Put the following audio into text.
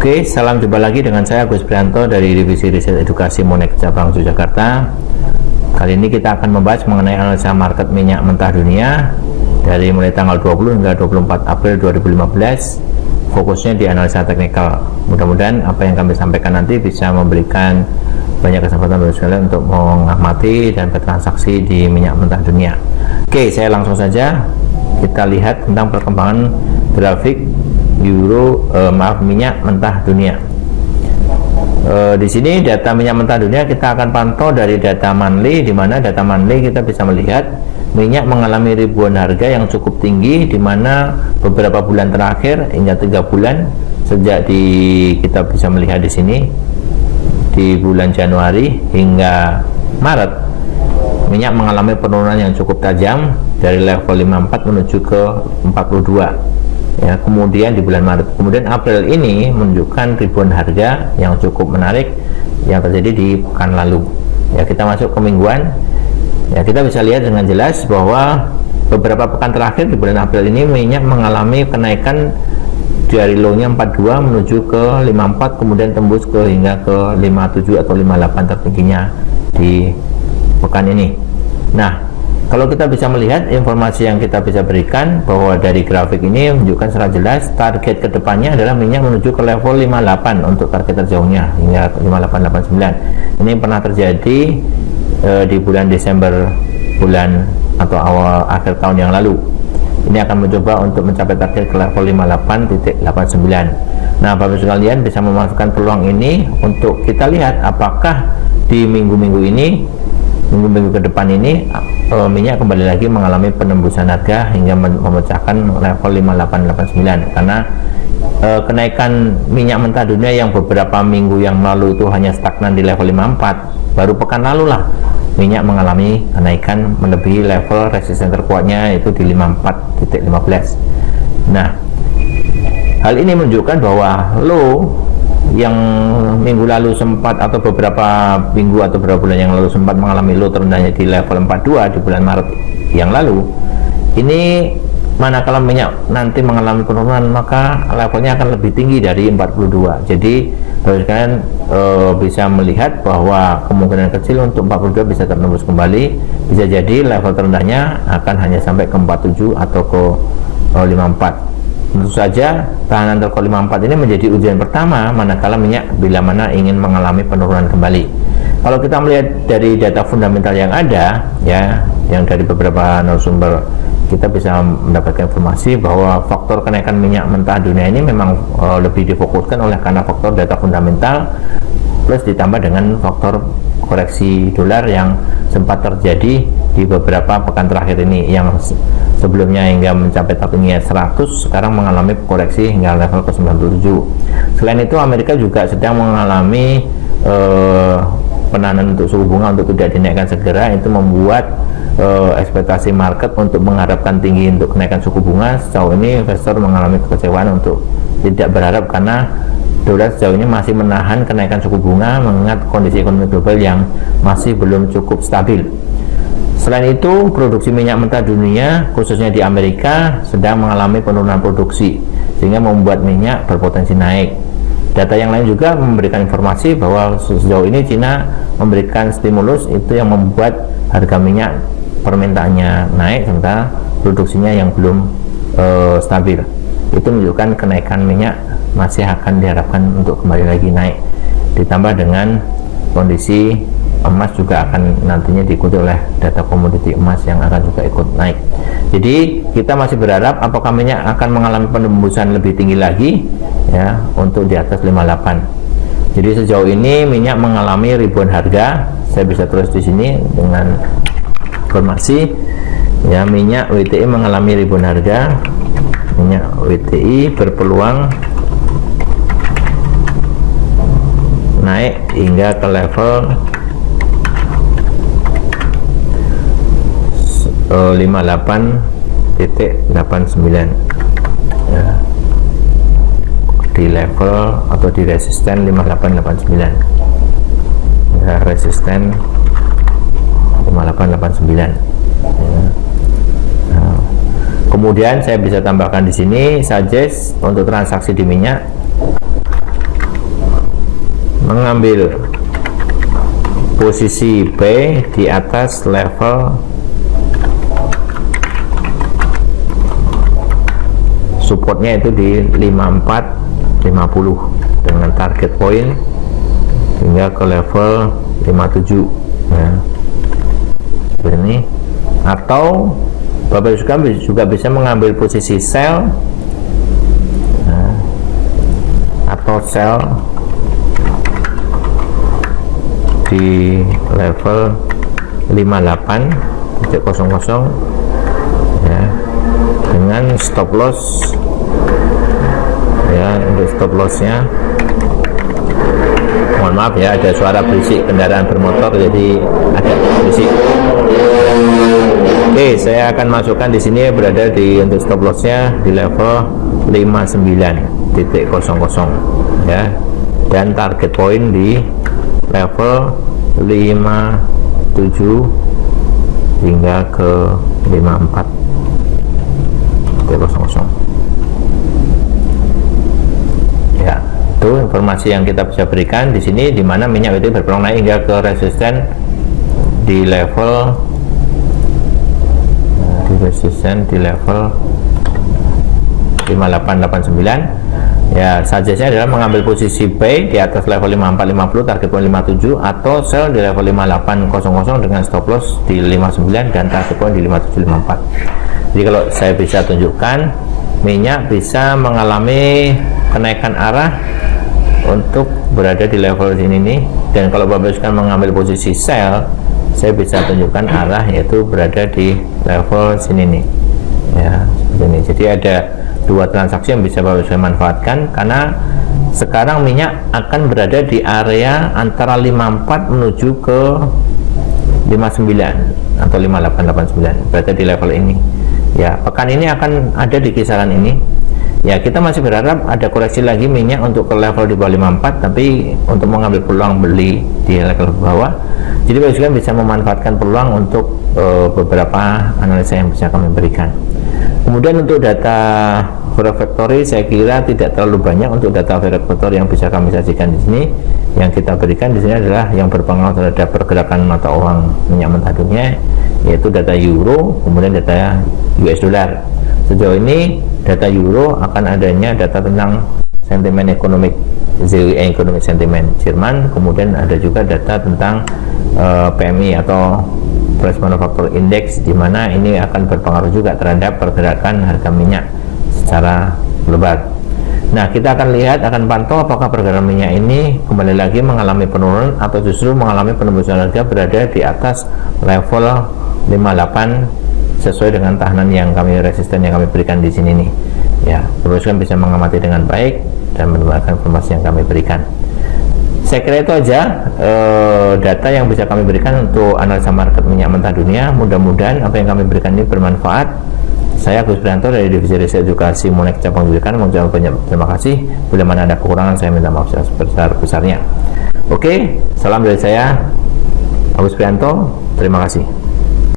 Oke, salam jumpa lagi dengan saya Agus Prianto dari Divisi Riset Edukasi Monex Cabang Yogyakarta. Kali ini kita akan membahas mengenai analisa market minyak mentah dunia dari mulai tanggal 20 hingga 24 April 2015. Fokusnya di analisa teknikal. Mudah-mudahan apa yang kami sampaikan nanti bisa memberikan banyak kesempatan bagi sekalian untuk mengamati dan bertransaksi di minyak mentah dunia. Oke, saya langsung saja kita lihat tentang perkembangan grafik minyak mentah dunia. Di sini data minyak mentah dunia kita akan pantau dari data monthly, di mana data monthly kita bisa melihat minyak mengalami ribuan harga yang cukup tinggi, di mana beberapa bulan terakhir hingga 3 bulan sejak kita bisa melihat di sini di bulan Januari hingga Maret, minyak mengalami penurunan yang cukup tajam dari level 54 menuju ke 42. Ya, kemudian di bulan Maret, kemudian April ini menunjukkan ribuan harga yang cukup menarik yang terjadi di pekan lalu. Ya, kita masuk ke mingguan. Ya, kita bisa lihat dengan jelas bahwa beberapa pekan terakhir di bulan April ini minyak mengalami kenaikan dari low-nya 42 menuju ke 54, kemudian tembus ke hingga ke 57 atau 58 tertingginya di pekan ini. Nah, kalau kita bisa melihat informasi yang kita bisa berikan bahwa dari grafik ini menunjukkan secara jelas target kedepannya adalah minyak menuju ke level 58 untuk target terjauhnya hingga 5889. Ini pernah terjadi di bulan Desember atau awal akhir tahun yang lalu. Ini akan mencoba untuk mencapai target ke level 58.89. Nah, Bapak sekalian bisa memanfaatkan peluang ini untuk kita lihat apakah di minggu-minggu ke depan ini minyak kembali lagi mengalami penembusan harga hingga memecahkan level 5889, karena kenaikan minyak mentah dunia yang beberapa minggu yang lalu itu hanya stagnan di level 54. Baru pekan lalu lah minyak mengalami kenaikan melebihi level resisten terkuatnya itu di 54.15. Nah, hal ini menunjukkan bahwa low yang minggu lalu sempat atau beberapa minggu atau beberapa bulan yang lalu sempat mengalami low terendahnya di level 42 di bulan Maret yang lalu, ini manakala minyak nanti mengalami penurunan maka levelnya akan lebih tinggi dari 42. Jadi Bapak sekalian bisa melihat bahwa kemungkinan kecil untuk 42 bisa tertembus kembali, bisa jadi level terendahnya akan hanya sampai ke 47 atau ke 54. Tentu saja tahanan terkol 54 ini menjadi ujian pertama manakala minyak bila mana ingin mengalami penurunan kembali. Kalau kita melihat dari data fundamental yang ada, ya, yang dari beberapa narasumber, kita bisa mendapatkan informasi bahwa faktor kenaikan minyak mentah dunia ini memang lebih difokuskan oleh karena faktor data fundamental plus ditambah dengan faktor koreksi dolar yang sempat terjadi di beberapa pekan terakhir ini, yang sebelumnya hingga mencapai tertinggi 100 sekarang mengalami koreksi hingga level ke 97. Selain itu Amerika juga sedang mengalami penahanan untuk suku bunga untuk tidak dinaikkan segera. Itu membuat ekspektasi market untuk mengharapkan tinggi untuk kenaikan suku bunga. Sejauh ini investor mengalami kekecewaan untuk tidak berharap, karena dolar sejauh ini masih menahan kenaikan suku bunga mengingat kondisi ekonomi global yang masih belum cukup stabil. Selain itu, produksi minyak mentah dunia khususnya di Amerika sedang mengalami penurunan produksi sehingga membuat minyak berpotensi naik. Data yang lain juga memberikan informasi bahwa sejauh ini Cina memberikan stimulus itu yang membuat harga minyak permintaannya naik sementara produksinya yang belum stabil. Itu menunjukkan kenaikan minyak masih akan diharapkan untuk kembali lagi naik, ditambah dengan kondisi emas juga akan nantinya diikuti oleh data komoditi emas yang akan juga ikut naik. Jadi kita masih berharap apakah minyak akan mengalami penembusan lebih tinggi lagi, ya, untuk di atas 58. Jadi sejauh ini minyak mengalami ribuan harga. Saya bisa tulis di sini dengan informasi, ya, minyak WTI mengalami ribuan harga. Minyak WTI berpeluang naik hingga ke level 58.89, ya, di level atau di resisten 5889, ya, resisten 5889, ya. Nah, kemudian saya bisa tambahkan di sini suggest untuk transaksi di minyak mengambil posisi B di atas level supportnya itu di 54.50 dengan target point hingga ke level 57 ya. Ini atau Bapak juga bisa mengambil posisi sell atau sell di level 58.00 ya, dengan stop loss ya. Untuk stop lossnya, mohon maaf ya, ada suara berisik kendaraan bermotor jadi agak berisik. Oke, saya akan masukkan di sini berada di untuk stop lossnya di level 59.00 ya, dan target point di level 57 hingga ke 54.00 ya. Itu informasi yang kita bisa berikan di sini, di mana minyak itu berpeluang naik hingga ke resisten di level 5889 ya. Suggestnya adalah mengambil posisi buy di atas level 54.50 target point 57, atau sell di level 58.00 dengan stop loss di 59 dan target point di 57.54. Jadi kalau saya bisa tunjukkan, minyak bisa mengalami kenaikan arah untuk berada di level sini nih, dan kalau Bapak sekarang mengambil posisi sell, saya bisa tunjukkan arah yaitu berada di level sini nih ya, seperti ini. Jadi ada dua transaksi yang bisa Bapak saya manfaatkan, karena sekarang minyak akan berada di area antara 54 menuju ke 59 atau 5889, berada di level ini ya. Pekan ini akan ada di kisaran ini ya. Kita masih berharap ada koreksi lagi minyak untuk ke level di bawah 54, tapi untuk mengambil peluang beli di level bawah. Jadi Bapak juga bisa memanfaatkan peluang untuk beberapa analisa yang bisa kami berikan. Kemudian untuk data Forex Factory, saya kira tidak terlalu banyak untuk data Forex Factory yang bisa kami sajikan di sini. Yang kita berikan di sini adalah yang berpengaruh terhadap pergerakan mata uang minyak mentah dunia, yaitu data euro, kemudian data US dollar. Sejauh ini data euro akan adanya data tentang sentimen ekonomi, ZEW Economic Sentiment Jerman, kemudian ada juga data tentang PMI atau Price Manufacturing Index, di mana ini akan berpengaruh juga terhadap pergerakan harga minyak secara global. Nah, kita akan lihat, akan pantau apakah pergerakan minyak ini kembali lagi mengalami penurunan atau justru mengalami penembusan harga berada di atas level 58 sesuai dengan tahanan yang kami resisten yang kami berikan di sini nih. Ya, teruskan bisa mengamati dengan baik dan mendengarkan informasi yang kami berikan. Saya kira itu aja data yang bisa kami berikan untuk analisa market minyak mentah dunia. Mudah-mudahan apa yang kami berikan ini bermanfaat. Saya Agus Prianto dari Divisi Riset Edukasi Monex Cabang Julikan mengucapkan banyak terima kasih. Bila mana ada kekurangan, saya minta maaf sebesar-besarnya. Oke, salam dari saya Agus Prianto. Terima kasih.